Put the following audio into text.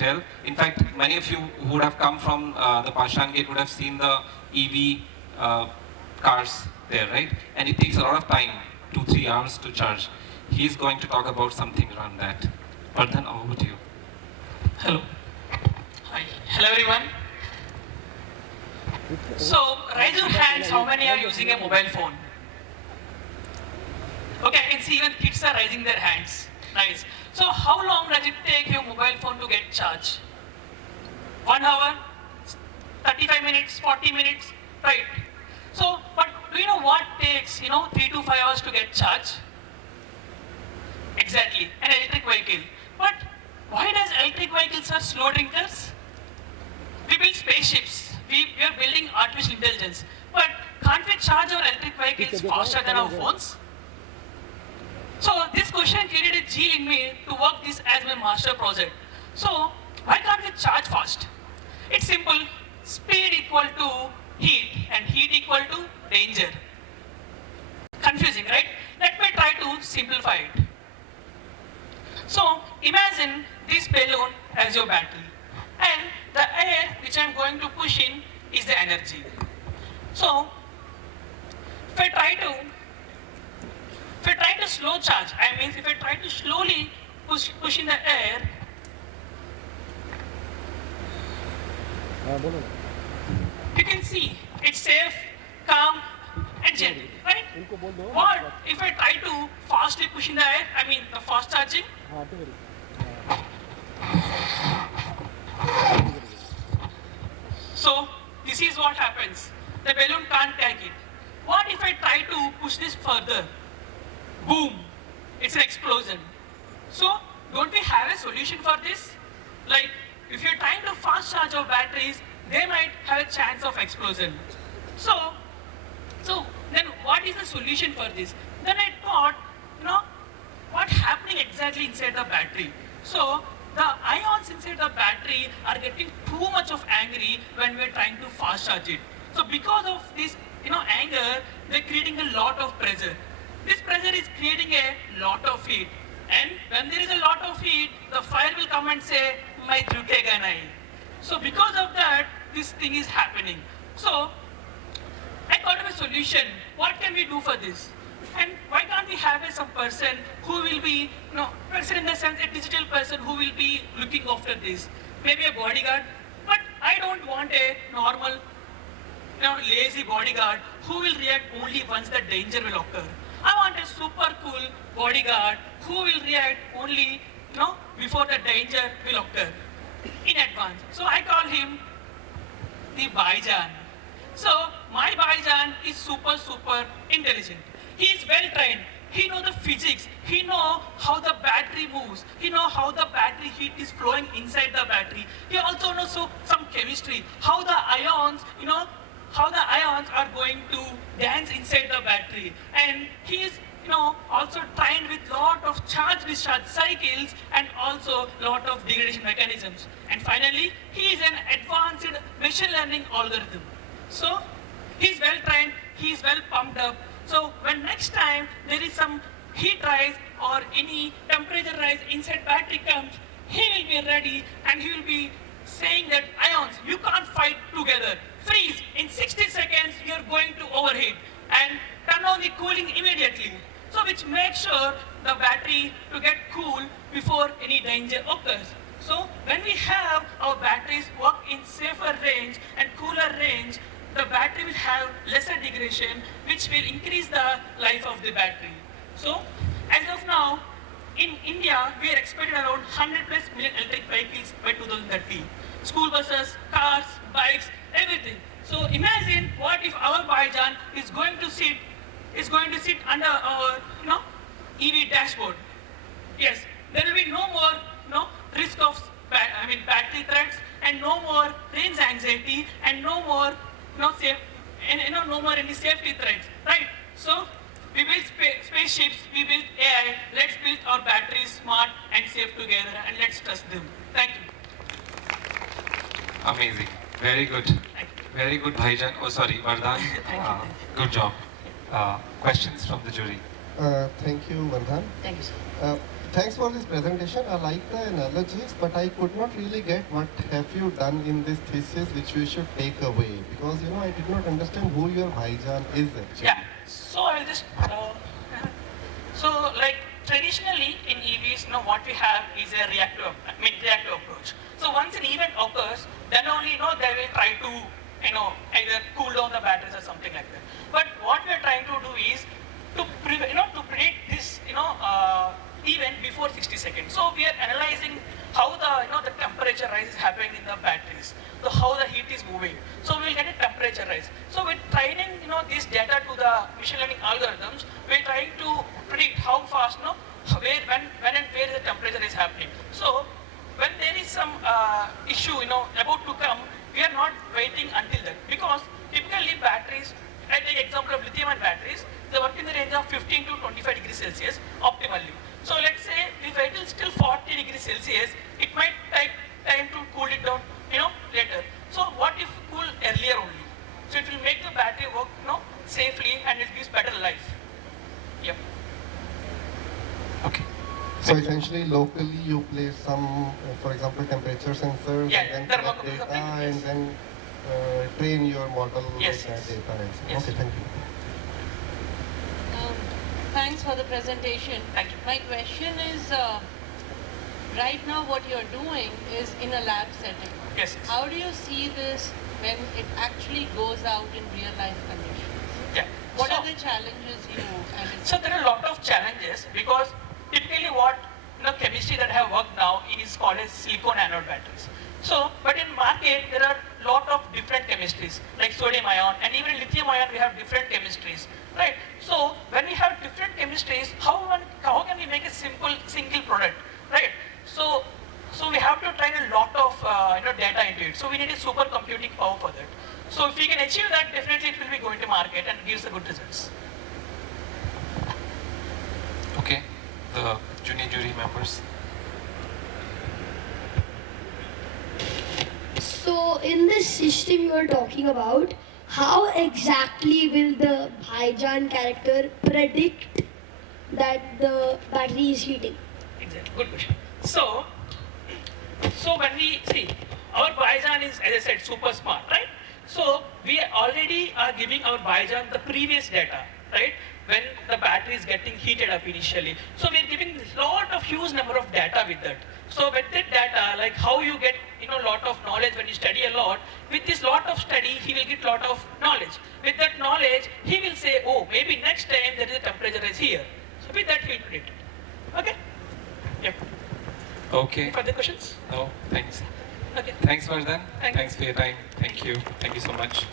tell. In fact, many of you who would have come from the Pashan Gate would have seen the EV cars there, right? And it takes a lot of time, 2-3 hours to charge. He's going to talk about something around that. Vardhan, over to you. Hello. Hi. Hello everyone. So, raise your hands how many are using a mobile phone. Okay, I can see even kids are raising their hands. Nice. So, how long does it take your mobile phone to get charged? 1 hour? 35 minutes? 40 minutes? Right. So, but do you know what takes, 3 to 5 hours to get charged? Exactly, an electric vehicle. But why does electric vehicles are slow drinkers? We build spaceships. We are building artificial intelligence. But can't we charge our electric vehicles faster than our phones? So this question created a zeal in me to work this as my master project. So why can't we charge fast? It's simple. Speed equal to heat and heat equal to danger. Confusing, right? Let me try to simplify it. So imagine this balloon as your battery, and the air which I am going to push in is the energy. So if I try to slow charge, if I try to slowly push in the air, you can see it's safe, calm, and gentle, right? What if I try to fastly push in the air, the fast charging? So this is what happens. The balloon can't take it. What if I try to push this further? Boom! It's an explosion. So don't we have a solution for this? Like if you're trying to fast charge our batteries, they might have a chance of explosion. So then what is the solution for this? Then I thought, what's happening exactly inside the battery? So the ions inside the battery are getting too much of angry when we're trying to fast charge it. So because of this, anger, they're creating a lot of pressure. This pressure is creating a lot of heat. And when there is a lot of heat, the fire will come and say, "Mai jhukega nahi." So because of that, this thing is happening. So I thought of a solution. What can we do for this? And why can't we have some person who will be, person in the sense a digital person who will be looking after this? Maybe a bodyguard. But I don't want a normal, lazy bodyguard who will react only once the danger will occur. I want a super cool bodyguard who will react only, before the danger will occur in advance. So I call him the Baijan. So my Baijan is super intelligent. He is well trained. He knows the physics. He knows how the battery moves. He knows how the battery heat is flowing inside the battery. He also knows some chemistry, how the ions, how the ions are going to dance inside the battery. And he is, also trained with lot of charge-discharge cycles and also lot of degradation mechanisms. And finally, he is an advanced machine learning algorithm. So he is well trained. He is well pumped up. So when next time there is some heat rise or any temperature rise inside battery comes, he will be ready and he will be saying that ions, you can't fight together. Freeze, in 60 seconds you are going to overheat, and turn on the cooling immediately. So which makes sure the battery to get cool before any danger occurs. So when we have our batteries work in safer range and cooler range, the battery will have lesser degradation, which will increase the life of the battery. So as of now, in India, we are expecting around 100+ million electric vehicles by 2030. School buses, cars, bikes, everything. So imagine what if our Baijan is going to sit under our EV dashboard. Yes, there will be no more risk of battery threats, and no more range anxiety, and no more no more any safety threats, right? So we build spaceships, we build AI. Let's build our batteries smart and safe together, and let's trust them. Thank you. Amazing. Very good. Very good, Bhaijan. Oh, sorry, Vardhan. Good job. Questions from the jury. Thank you, Vardhan. Thank you, sir. Thanks for this presentation. I like the analogies, but I could not really get what have you done in this thesis which we should take away. Because, I did not understand who your Bhaijan is actually. Yeah. So I'll just like traditionally in EVs, what we have is a reactive approach. So once an event occurs, then only they will try to either cool down the batteries or something like that. But what we are trying to do is to predict this event before 60 seconds. So we are analyzing how the temperature rise is happening in the batteries, how the heat is moving. So we will get a temperature rise. So we're training this data to the machine learning algorithms. We're trying to predict how fast, where, when and where the temperature is happening. So when there is some issue about to come, we are not waiting until that, because typically batteries, I take example of lithium-ion batteries, they work in the range of 15 to 25 degrees Celsius optimally. So let's say if it is still 40 degrees Celsius, it might take time to cool it down, later. So what if cool earlier only? So it will make the battery work, safely, and it gives better life. Yep. Okay. So essentially, locally you place some, for example, temperature sensors, Yeah, and then collect thermocouple, data, yes. and then train your model Yes, with that yes. data. And so. Yes. Okay, thank you. Thanks for the presentation. Thank you. My question is, right now what you're doing is in a lab setting. Yes, yes. How do you see this when it actually goes out in real life conditions? Yeah. What So- are the challenges you anticipate? So there are a lot of challenges, because typically what chemistry that I have worked now is called as silicon anode batteries. So, but in market there are a lot of different chemistries like sodium ion, and even lithium ion we have different chemistries, right? So when we have different chemistries, how can we make a single product, right? So we have to train a lot of data into it. So we need a supercomputing power for that. So if we can achieve that, definitely it will be going to market and gives the good results. Okay. The junior jury members. So in this system you are talking about, how exactly will the Bhaijan character predict that the battery is heating? Exactly. Good question. So when we see, our Bhaijan is, as I said, super smart, right? So we already are giving our Bhaijan the previous data, right? When the battery is getting heated up initially. So we're giving a lot of huge number of data with that. So with that data, like how you get a lot of knowledge when you study a lot, with this lot of study, he will get lot of knowledge. With that knowledge, he will say, oh, maybe next time there is a temperature rise here. So with that, he will predict it. Okay? Yep. Okay. Any further questions? No, thanks. Okay. Thanks, Vardhan. Thank you. Thanks for your time. Thank you. Thank you so much.